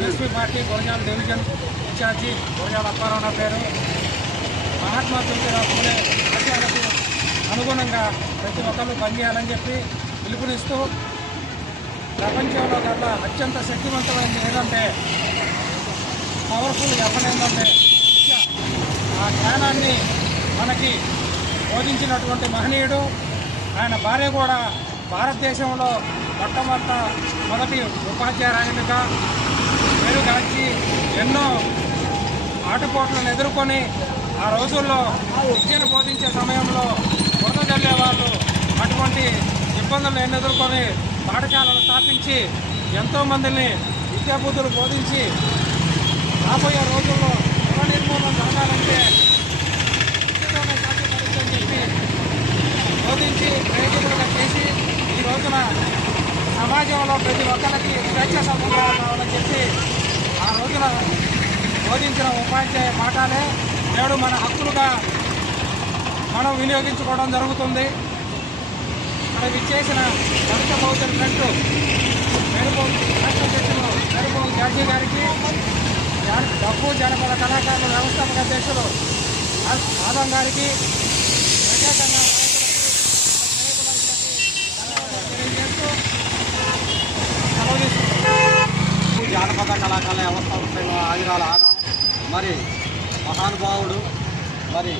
BSP party Gorajala division incharge Gorajala Apparao నా పేరు. మహాత్మా జ్యోతిరావు పూలే ఆశయాలకు అనుగుణంగా ప్రతి ఒక్కరు పనిచేయాలని చెప్పి పిలుపునిస్తూ ప్రపంచంలో గల అత్యంత శక్తివంతమైనది ఏదంటే పవర్ఫుల్ వెపన్ ఏంటంటే ఆ జ్ఞానాన్ని మనకి బోధించినటువంటి మహనీయుడు. ఆయన భార్య కూడా భారతదేశంలో మొట్టమొదట మొదటి ఉపాధ్యాయురాలిగా పేరుగాంచి ఎన్నో ఆటుపోట్లను ఎదుర్కొని ఆ రోజుల్లో విద్యను బోధించే సమయంలో బురద జల్లే వాళ్ళు అటువంటి ఇబ్బందులను ఎన్ని ఎదుర్కొని పాఠశాలలు స్థాపించి ఎంతోమందిని విద్యాబుద్ధులు బోధించి రాబోయే రోజుల్లో కుల నిర్మూలన జరగాలంటే విద్యతోనే సాధ్యపడుతుందని చెప్పి బోధించి ప్రయోజకులుగా చేసి ఈ రోజున సమాజంలో ప్రతి ఒక్కరికి స్వేచ్ఛ సంబంధాలు కావాలని చెప్పి ఆ బోధించిన ఉపాధ్యాయ పాఠాలే నేడు మన హక్కులుగా మనం వినియోగించుకోవడం జరుగుతుంది. మనకి చేసిన దళిత బౌద్ధుల ఫ్రంట్ మెరుపు రాష్ట్ర అధ్యక్షులు మెరుపు గారికి డబ్బు జనపద కళాకారుల వ్యవస్థాపక అధ్యక్షులు ఆదం గారికి ప్రత్యేకంగా మరి మహానుభావుడు మరి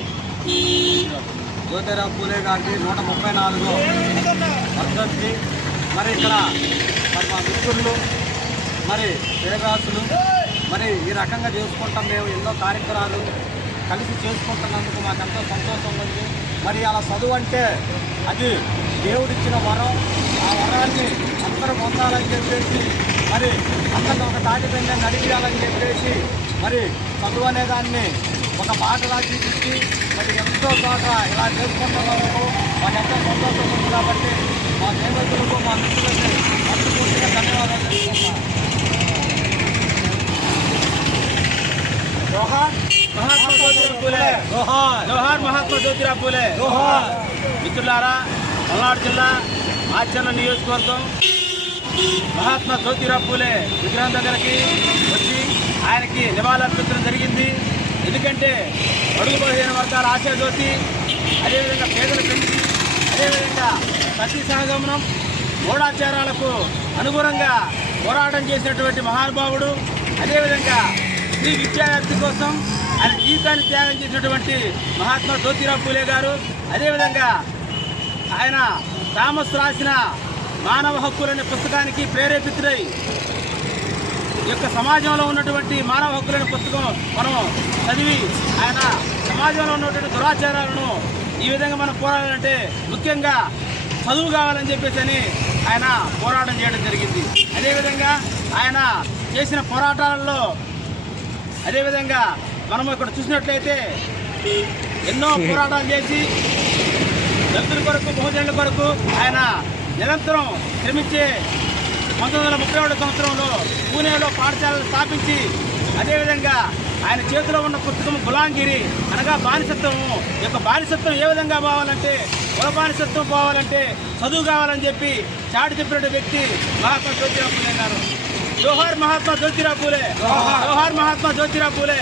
జ్యోతిరావు పూలే గారికి నూట ముప్పై నాలుగు వర్ధంతి. మరి ఇక్కడ మరి మా మిత్రులు మరి పేదరాసులు మరి ఈ రకంగా చేసుకుంటాం మేము ఎన్నో కార్యక్రమాలు కలిసి చేసుకుంటున్నందుకు మాకెంతో సంతోషం ఉంది. మరి అలా చదువు అంటే అది దేవుడిచ్చిన వరం ఆ వరాన్ని అందరూ పొందాలని చెప్పేసి మరి అందరిని ఒక తాటిపైన నడిపించాలని చెప్పేసి మరి చదువు అనే దాన్ని ఒక బాటలా చూపించి మరి ఎంతో చోట ఇలా చేసుకుంటున్నందుకు మాకు ఎంతో సంతోషం ఉంది కాబట్టి మా స్నేహితులకు మా మిత్రులకి మనస్ఫూర్తిగా ధన్యవాదాలు మహాత్మా జ్యోతిరావు పూలే. మిత్రులారా పల్నాడు జిల్లా ఆచరణ నియోజకవర్గం మహాత్మా జ్యోతిరావు పూలే విగ్రహం దగ్గరికి వచ్చి ఆయనకి నివాళులర్పించడం జరిగింది. ఎందుకంటే అడుగు బలహీన వర్గాల ఆశా జ్యోతి అదేవిధంగా పేదలు పెంచి అదేవిధంగా సతీ సహగమనం మూఢాచారాలకు అనుగుణంగా పోరాటం చేసినటువంటి మహానుభావుడు అదేవిధంగా స్త్రీ విద్యార్థి కోసం ఆయన జీవితాన్ని త్యాగం చేసినటువంటి మహాత్మా జ్యోతిరావు పూలే గారు అదేవిధంగా ఆయన థామస్ రాసిన మానవ హక్కులనే పుస్తకానికి ప్రేరేపితుడై ఈ యొక్క సమాజంలో ఉన్నటువంటి మానవ హక్కులనే పుస్తకం మనం చదివి ఆయన సమాజంలో ఉన్నటువంటి దురాచారాలను ఈ విధంగా మనం పోరాడాలంటే ముఖ్యంగా చదువు కావాలని చెప్పేసి అని ఆయన పోరాటం చేయడం జరిగింది. అదేవిధంగా ఆయన చేసిన పోరాటాలలో అదేవిధంగా మనం ఇక్కడ చూసినట్లయితే ఎన్నో పోరాటాలు చేసి దళితుల కొరకు బహుజనుల కొరకు ఆయన నిరంతరం శ్రమించే పంతొమ్మిది వందల ముప్పై ఏడు సంవత్సరంలో పూణేలో పాఠశాలలు స్థాపించి అదేవిధంగా ఆయన చేతిలో ఉన్న పుస్తకం గులాంగిరి అనగా బానిసత్వము యొక్క బానిసత్వం ఏ విధంగా పోవాలంటే కుల బానిసత్వం పోవాలంటే చదువు కావాలని చెప్పి చాటి చెప్పిన వ్యక్తి మహాత్మా జ్యోతిరావు పూలే గారు. జోహార్ మహాత్మా జ్యోతిరావు పూలే. జోహార్. మహాత్మా జ్యోతిరావు పూలే.